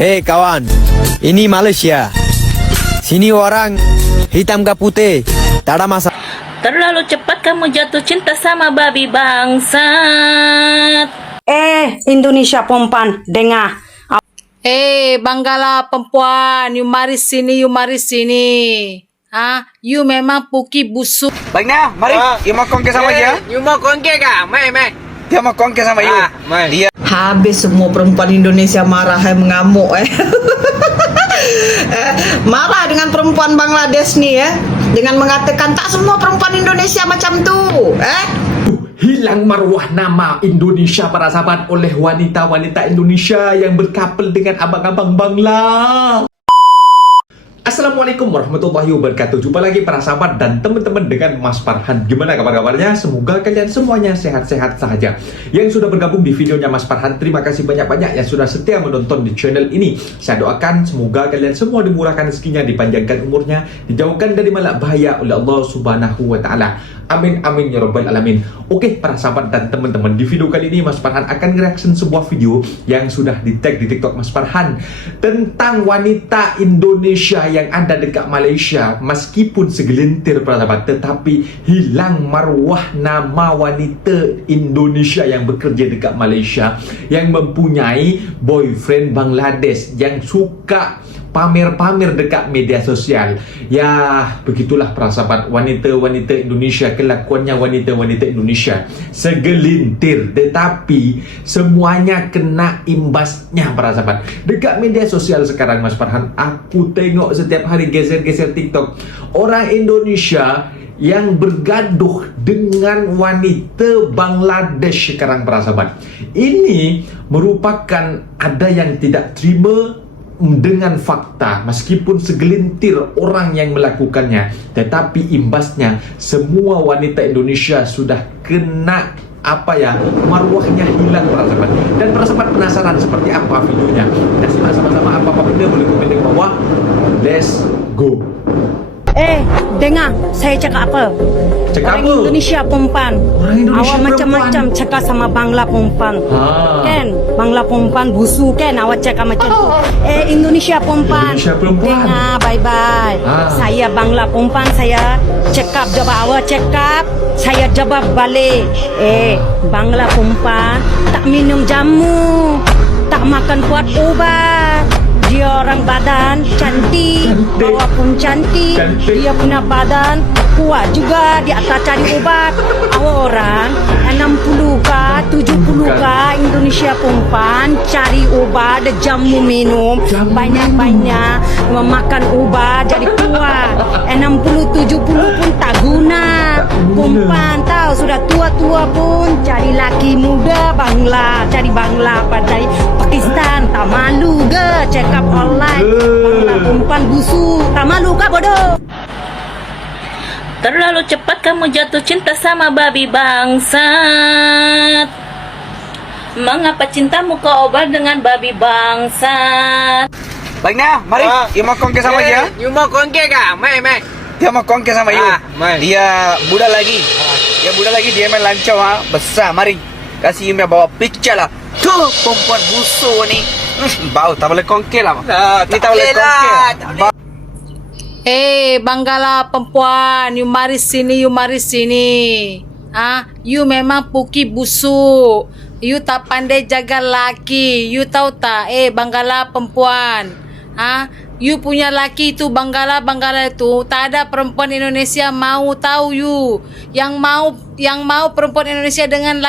Hei kawan, ini Malaysia. Sini orang hitam ke putih, tak ada masalah. Terlalu cepat kamu jatuh cinta sama babi bangsat. Indonesia perempuan, dengar. Banggala perempuan, you mari sini, you mari sini. You memang puki busuk. Baiklah, mari. You mau kongke sama dia? You mau kongke kah? Mai. Dia mau kongke sama you. Dia Habis semua perempuan Indonesia marah mengamuk marah dengan perempuan Bangladesh nih dengan mengatakan tak semua perempuan Indonesia macam tu Hilang maruah nama Indonesia para sahabat oleh wanita-wanita Indonesia yang berkapel dengan abang-abang Bangla. Assalamualaikum warahmatullahi wabarakatuh. Jumpa lagi para sahabat dan teman-teman dengan Mas Farhan. Gimana kabar-kabarnya? Semoga kalian semuanya sehat-sehat saja. Yang sudah bergabung di videonya Mas Farhan, terima kasih banyak-banyak yang sudah setia menonton di channel ini. Saya doakan semoga kalian semua dimurahkan rezekinya, dipanjangkan umurnya, dijauhkan dari malak bahaya oleh Allah Subhanahu wa taala. Amin amin ya rabbal alamin. Oke para sahabat dan teman-teman, di video kali ini Mas Farhan akan reaction sebuah video yang sudah di tag di TikTok Mas Farhan tentang wanita Indonesia yang ada dekat Malaysia. Meskipun segelintir para sahabat, tetapi hilang marwah nama wanita Indonesia yang bekerja dekat Malaysia, yang mempunyai boyfriend Bangladesh, yang suka pamer-pamer dekat media sosial. Ya, begitulah para sahabat, wanita-wanita Indonesia, kelakuannya wanita-wanita Indonesia segelintir, tetapi semuanya kena imbasnya para sahabat. Dekat media sosial sekarang Mas Farhan, aku tengok setiap hari geser-geser TikTok orang Indonesia yang bergaduh dengan wanita Bangladesh sekarang para sahabat. Ini merupakan ada yang tidak terima dengan fakta, meskipun segelintir orang yang melakukannya, tetapi imbasnya semua wanita Indonesia sudah kena marwahnya hilang para sahabat. Dan para sahabat penasaran seperti apa videonya? Kita simak sama-sama. Apa-apa benda boleh komen di bawah. Let's go. Dengar, saya cakap apa? Cakap Orang apa? Indonesia perempuan. Orang Indonesia awak macam-macam cakap sama Bangla perempuan. Kan? Bangla perempuan busu kan? Awak cakap macam tu. Indonesia perempuan. Indonesia perempuan. Dengar, bye-bye. Saya Bangla perempuan, saya cakap jawab awak cakap, saya jawab balik. Bangla perempuan tak minum jamu, tak makan kuat ubat. Dia orang badan cantik, bawah pun cantik. Dia punya badan kuat juga, di atas cari obat. Awak orang 60 ke 70 ke Indonesia perempuan cari obat, ada jamu minum banyak-banyak, memakan obat jadi kuat. 60 70 pun tak guna. Perempuan tahu sudah tua-tua pun cari laki muda Bangla, cari Bangla pada Pakistan. Tak malu ke cakap online Bangla perempuan busu, tak malu ke bodoh? Terlalu cepat kamu jatuh cinta sama babi bangsat. Mengapa cintamu kau obat dengan babi bangsat? baiklah, mari. You mau kongke sama dia? You mau kongke kah? Mai. Dia mau kongke sama you. Dia budak lagi. Dia main lancau besar. Mari. Kasih you bawa picture lah. Tuh perempuan busuk ni. Bau tak boleh kongke lah. Ni tak boleh kongke. Banggala perempuan, you mari sini, you mari sini. You memang puki busuk. You tak pandai jaga laki. You tahu tak? Banggala perempuan. You punya laki itu Bangla itu tak ada perempuan Indonesia mau tahu you. Yang mau perempuan Indonesia dengan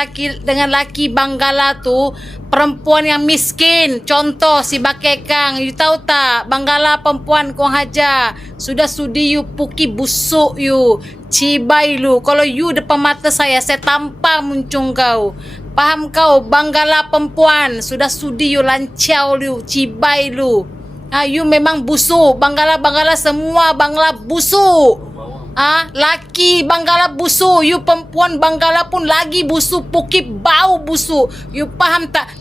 laki Bangla tu perempuan yang miskin. Contoh si Bakekang, you tahu tak? Bangla perempuan kau haja. Sudah sudi you puki busuk you. Cibai lu. Kalau you depan mata saya tampar muncung kau. Paham kau? Bangla perempuan sudah sudi you lancau lu, cibai lu. You memang busuk. Bangla semua Bangla busuk. Laki Bangla busuk. You perempuan Bangla pun lagi busuk. Puki bau busuk. You paham tak?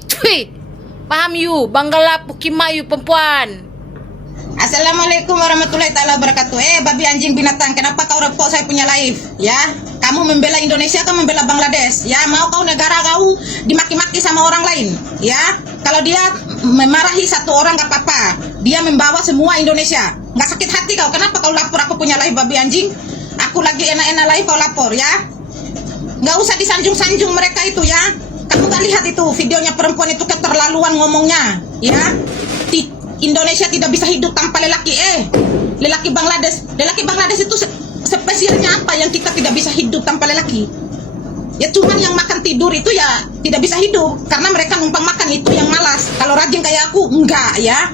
Paham you? Bangla puki mak you perempuan. Assalamualaikum warahmatullahi taala wabarakatuh. Babi anjing binatang, kenapa kau repot saya punya live? Ya, Kamu membela Indonesia, kamu membela Bangladesh. Ya, mau kau negara kau dimaki-maki sama orang lain. Ya, kalau dia memarahi satu orang gak apa-apa. Dia membawa semua Indonesia. Gak sakit hati kau. Kenapa kau lapor aku punya live babi anjing? Aku lagi enak-enak live kau lapor ya. Gak usah disanjung-sanjung mereka itu ya. Kamu gak lihat itu videonya perempuan itu keterlaluan ngomongnya. Ya, Indonesia tidak bisa hidup tanpa lelaki. Lelaki Bangladesh itu spesialnya apa yang kita tidak bisa hidup tanpa lelaki? Ya cuman yang makan tidur itu ya tidak bisa hidup karena mereka numpang makan, itu yang malas. Kalau rajin kayak aku enggak ya.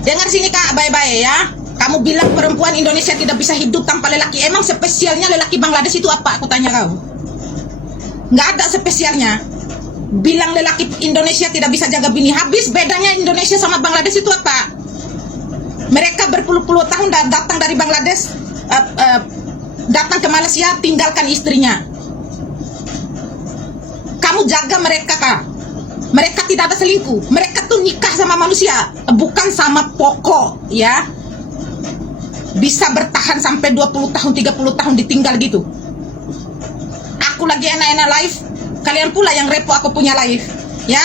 Dengar sini Kak, bye-bye ya. Kamu bilang perempuan Indonesia tidak bisa hidup tanpa lelaki. Emang spesialnya lelaki Bangladesh itu apa? Aku tanya kau. Nggak ada spesialnya. Bilang lelaki Indonesia tidak bisa jaga bini. Habis bedanya Indonesia sama Bangladesh itu apa? Mereka berpuluh-puluh tahun datang dari Bangladesh, datang ke Malaysia, tinggalkan istrinya. Kamu jaga mereka Kak. Mereka tidak ada selingkuh. Mereka tuh nikah sama manusia, bukan sama pokok ya. Bisa bertahan sampai 20 tahun, 30 tahun ditinggal gitu. Aku lagi enak-enak live, kalian pula yang repo aku punya live ya.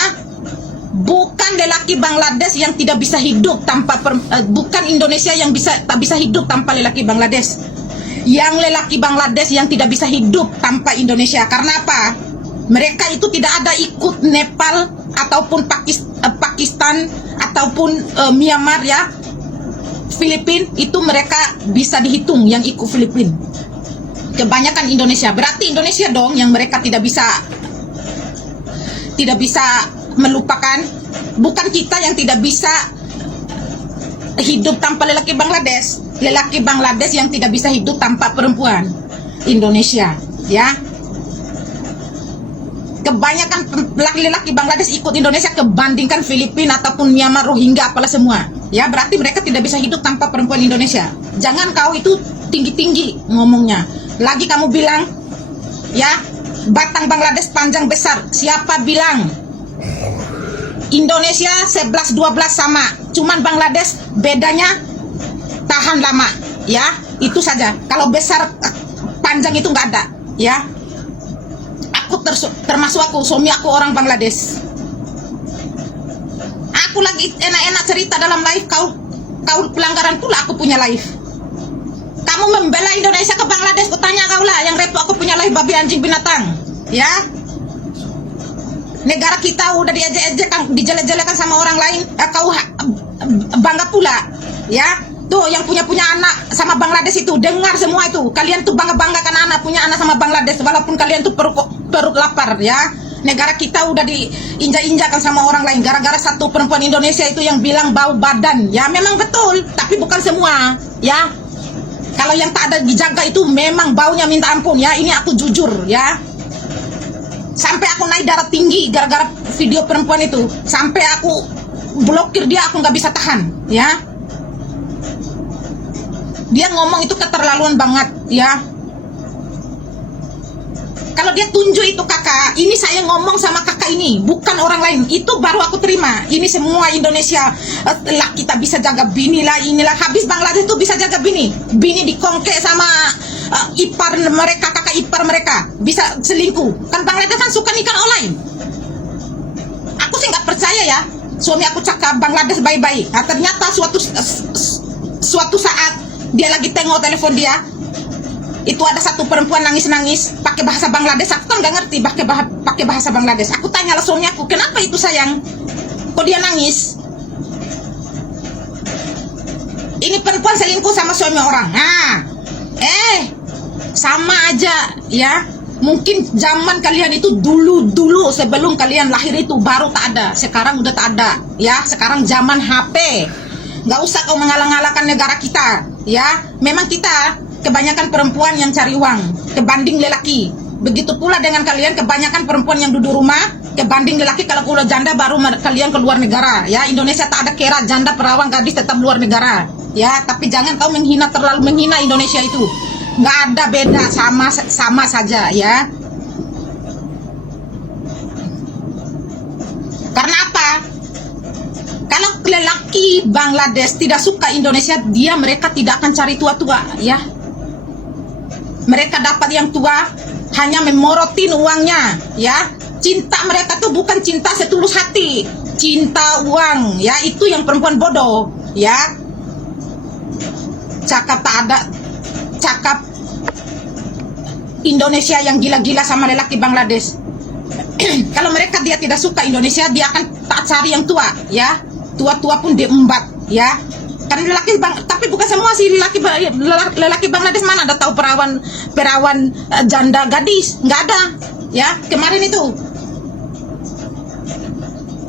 Bukan lelaki Bangladesh yang tidak bisa hidup tanpa bukan Indonesia yang tak bisa hidup tanpa lelaki Bangladesh. Yang lelaki Bangladesh yang tidak bisa hidup tanpa Indonesia. Karena apa? Mereka itu tidak ada ikut Nepal ataupun Pakistan ataupun Myanmar ya. Filipina itu mereka bisa dihitung yang ikut Filipina. Kebanyakan Indonesia. Berarti Indonesia dong yang mereka tidak bisa melupakan. Bukan kita yang tidak bisa hidup tanpa lelaki Bangladesh. Lelaki Bangladesh yang tidak bisa hidup tanpa perempuan Indonesia ya. Kebanyakan lelaki Bangladesh ikut Indonesia kebandingkan Filipina ataupun Myanmar, Rohingya apalah semua ya. Berarti mereka tidak bisa hidup tanpa perempuan Indonesia. Jangan kau itu tinggi-tinggi ngomongnya. Lagi kamu bilang ya, batang Bangladesh panjang besar. Siapa bilang? Indonesia 11-12 sama, cuman Bangladesh bedanya tahan lama ya, itu saja. Kalau besar panjang itu nggak ada ya. Aku termasuk suami aku orang Bangladesh. Aku lagi enak-enak cerita dalam live, kau pelanggaran pula aku punya live. Kamu membela Indonesia ke Bangladesh, kutanya kau lah yang repo aku punya live babi anjing binatang ya. Negara kita udah diejek-ejek, dijelek-jelekan sama orang lain, kau bangga pula ya. Tuh yang punya anak sama Bangladesh itu, dengar semua itu. Kalian tuh bangga-banggakan anak punya anak sama Bangladesh, walaupun kalian tuh perut lapar ya. Negara kita udah diinjak-injakan sama orang lain gara-gara satu perempuan Indonesia itu yang bilang bau badan ya. Memang betul, tapi bukan semua ya. Kalau yang tak ada dijaga itu memang baunya minta ampun ya. Ini aku jujur ya. Sampai aku naik darah tinggi gara-gara video perempuan itu. Sampai aku blokir dia, aku nggak bisa tahan ya. Dia ngomong itu keterlaluan banget ya. Kalau dia tunjuk itu kakak, ini saya ngomong sama kakak ini, bukan orang lain. Itu baru aku terima. Ini semua Indonesia lah, kita bisa jaga bini lah, inilah. Habis Bangladesh tuh bisa jaga bini. Bini dikongkek sama ipar mereka, kakak ipar mereka. Bisa selingkuh. Kan Bangladesh kan suka nikah online. Aku sih nggak percaya ya. Suami aku cakap Bangladesh baik-baik. Nah, ternyata suatu saat dia lagi tengok telepon dia. Itu ada satu perempuan nangis-nangis pakai bahasa Bangladesh. Aku kan nggak ngerti pakai bahasa Bangladesh. Aku tanya lah suami aku, kenapa itu sayang? Kok dia nangis? Ini perempuan selingkuh sama suami orang. Nah, sama aja ya. Mungkin zaman kalian itu dulu sebelum kalian lahir itu baru tak ada. Sekarang udah tak ada ya. Sekarang zaman HP. Nggak usah kau mengalang-alangkan negara kita ya. Memang kita kebanyakan perempuan yang cari uang kebanding lelaki. Begitu pula dengan kalian, kebanyakan perempuan yang duduk rumah kebanding lelaki. Kalau kulo janda baru kalian ke luar negara ya. Indonesia tak ada kera, janda, perawan, gadis tetap luar negara ya. Tapi jangan kau terlalu menghina Indonesia itu. Nggak ada beda, sama saja ya. Karena apa? Kalau lelaki Bangladesh tidak suka Indonesia, mereka tidak akan cari tua-tua ya. Mereka dapat yang tua hanya memorotin uangnya, ya. Cinta mereka tuh bukan cinta setulus hati, cinta uang, ya. Itu yang perempuan bodoh, ya. Cakap tak ada, cakap Indonesia yang gila-gila sama lelaki Bangladesh. Kalau mereka dia tidak suka Indonesia, dia akan tak cari yang tua, ya. Tua-tua pun diembat, ya. Kan tapi bukan semua sih lelaki Bangladesh, mana ada tahu perawan janda gadis, nggak ada, ya. Kemarin itu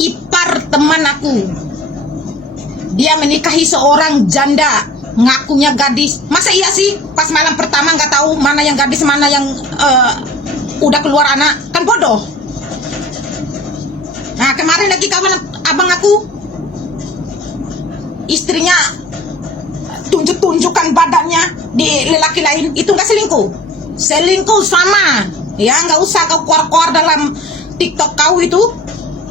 ipar teman aku, dia menikahi seorang janda, ngakunya gadis. Masa iya sih pas malam pertama nggak tahu mana yang gadis mana yang udah keluar anak, kan bodoh. Nah kemarin lagi kawan abang aku, istrinya tunjukkan badannya di lelaki lain, itu nggak selingkuh? Selingkuh sama, ya. Nggak usah kau keluar-keluar dalam TikTok kau itu.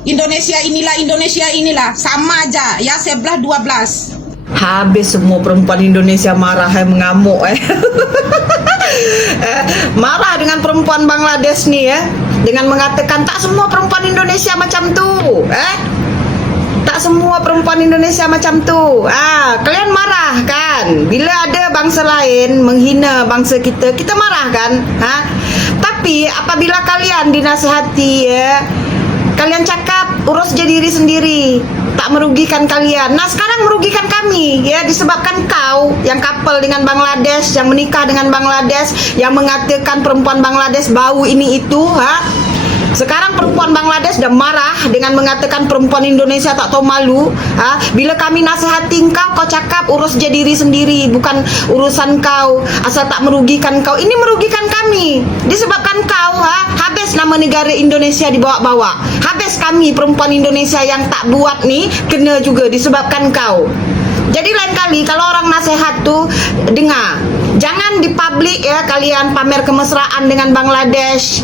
Indonesia inilah, sama aja, ya. Sebelah 12. Habis semua perempuan Indonesia marah, mengamuk marah dengan perempuan Bangladesh nih, ya, dengan mengatakan tak semua perempuan Indonesia macam tu, tak semua perempuan Indonesia macam tu. Kalian marah kan bila ada bangsa lain menghina bangsa kita, kita marah kan? Tapi apabila kalian dinasihati, ya, kalian cakap urus je diri sendiri, tak merugikan kalian. Nah sekarang merugikan kami, ya, disebabkan kau yang couple dengan Bangladesh, yang menikah dengan Bangladesh, yang mengatakan perempuan Bangladesh bau ini itu, Sekarang perempuan Bangladesh dah marah dengan mengatakan perempuan Indonesia tak tahu malu. Bila kami nasihati kau, kau cakap urus je diri sendiri, bukan urusan kau, asal tak merugikan kau. Ini merugikan kami disebabkan kau, habis nama negara Indonesia dibawa-bawa. Habis kami perempuan Indonesia yang tak buat ni kena juga disebabkan kau. Jadi lain kali kalau orang nasihat tu dengar, jangan di publik, ya, kalian pamer kemesraan dengan Bangladesh,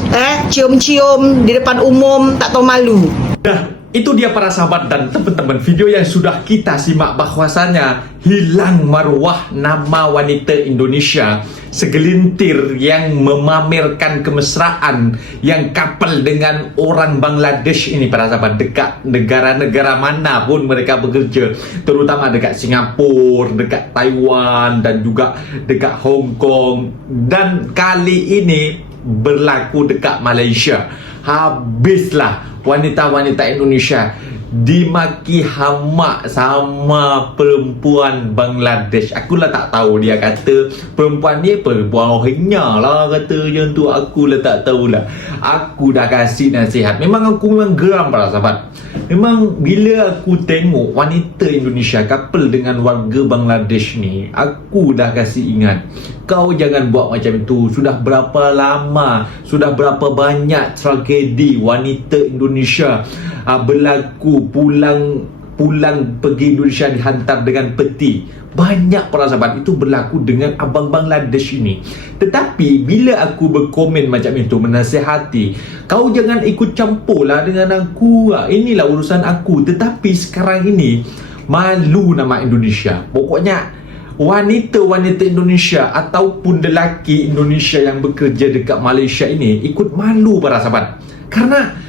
cium-cium di depan umum, tak tahu malu. Nah, itu dia para sahabat dan teman-teman, video yang sudah kita simak bahwasannya hilang maruah nama wanita Indonesia. Segelintir yang memamerkan kemesraan, yang couple dengan orang Bangladesh ini para sahabat, dekat negara-negara mana pun mereka bekerja, terutama dekat Singapura, dekat Taiwan dan juga dekat Hong Kong, dan kali ini berlaku dekat Malaysia. Habislah wanita-wanita Indonesia dimaki hamak sama perempuan Bangladesh. Akulah tak tahu, dia kata perempuan ni perempuan Rohingya lah, kata yang tu. Akulah tak tahulah. Aku dah kasih nasihat. Memang aku memang geram para sahabat. Memang bila aku tengok wanita Indonesia couple dengan warga Bangladesh ni, aku dah kasih ingat, kau jangan buat macam itu. Sudah berapa lama, sudah berapa banyak tragedi wanita Indonesia berlaku, pulang pergi Indonesia dihantar dengan peti. Banyak para sahabat itu berlaku dengan abang Bangladesh ini. Tetapi bila aku berkomen macam itu, menasihati, kau jangan ikut campur lah dengan aku, inilah urusan aku. Tetapi sekarang ini malu nama Indonesia. Pokoknya wanita-wanita Indonesia ataupun lelaki Indonesia yang bekerja dekat Malaysia ini ikut malu para sahabat. Karena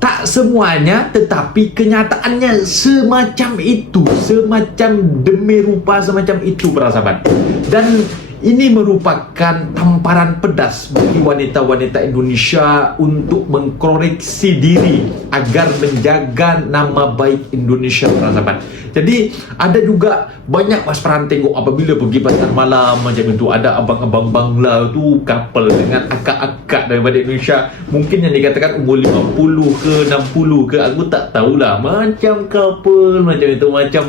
tak semuanya, tetapi kenyataannya semacam itu, semacam demi rupa semacam itu para sahabat. Dan ini merupakan tamparan pedas bagi wanita-wanita Indonesia untuk mengkoreksi diri agar menjaga nama baik Indonesia para sahabat. Jadi ada juga banyak pasaran tengok apabila pergi pasar malam macam itu, ada abang-abang Bangla tu couple dengan akak-akak daripada Indonesia, mungkin yang dikatakan umur 50 ke 60 ke, aku tak tahulah, macam couple macam itu, macam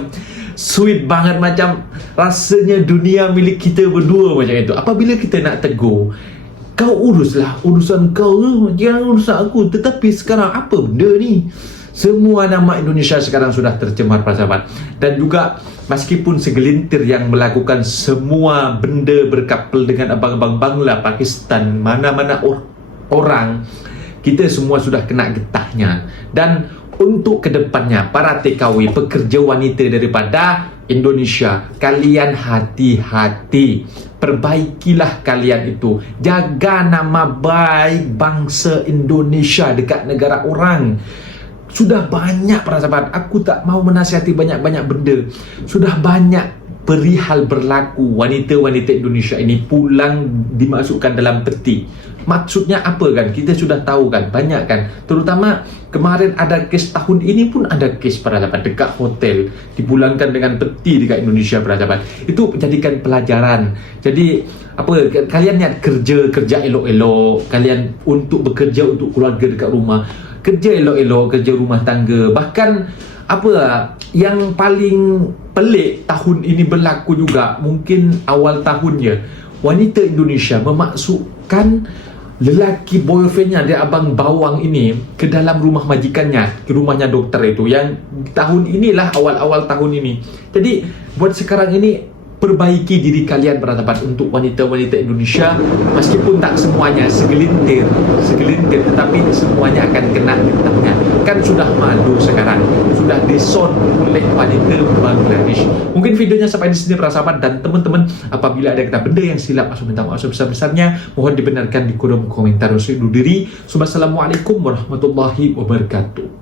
sweet banget, macam rasanya dunia milik kita berdua macam itu. Apabila kita nak tegur, kau uruslah urusan kau, jangan urusan aku. Tetapi sekarang apa benda ni? Semua nama Indonesia sekarang sudah tercemar para sahabat. Dan juga meskipun segelintir yang melakukan semua benda berkapal dengan abang-abang Bangla, Pakistan, mana-mana orang, kita semua sudah kena getahnya. Dan untuk kedepannya para TKW pekerja wanita daripada Indonesia, kalian hati-hati, perbaikilah kalian itu, jaga nama baik bangsa Indonesia dekat negara orang. Sudah banyak para sahabat, aku tak mau menasihati banyak-banyak benda, sudah banyak perihal berlaku wanita-wanita Indonesia ini pulang dimasukkan dalam peti. Maksudnya apa kan? Kita sudah tahu kan, banyak kan. Terutama kemarin ada kes, tahun ini pun ada kes para sahabat dekat hotel dipulangkan dengan peti dekat Indonesia para sahabat. Itu jadikan pelajaran. Jadi apa, kalian niat kerja elok-elok, kalian untuk bekerja untuk keluarga dekat rumah, kerja elok-elok, kerja rumah tangga. Bahkan apa yang paling pelik tahun ini berlaku juga, mungkin awal tahunnya, wanita Indonesia memasukkan lelaki boyfriendnya, dia abang bawang ini, ke dalam rumah majikannya, ke rumahnya dokter itu, yang tahun inilah, awal-awal tahun ini. Jadi buat sekarang ini, perbaiki diri kalian para sahabat untuk wanita-wanita Indonesia, meskipun tak semuanya, segelintir, tetapi semuanya akan kena getahnya. Kan sudah malu sekarang, sudah dison oleh wanita Bangladesh. Mungkin videonya sampai di sini para sahabat, dan teman-teman apabila ada kata benda yang silap, aku minta maaf sebesar-besarnya, mohon dibenarkan di kolom komentar. Wassalamualaikum warahmatullahi wabarakatuh.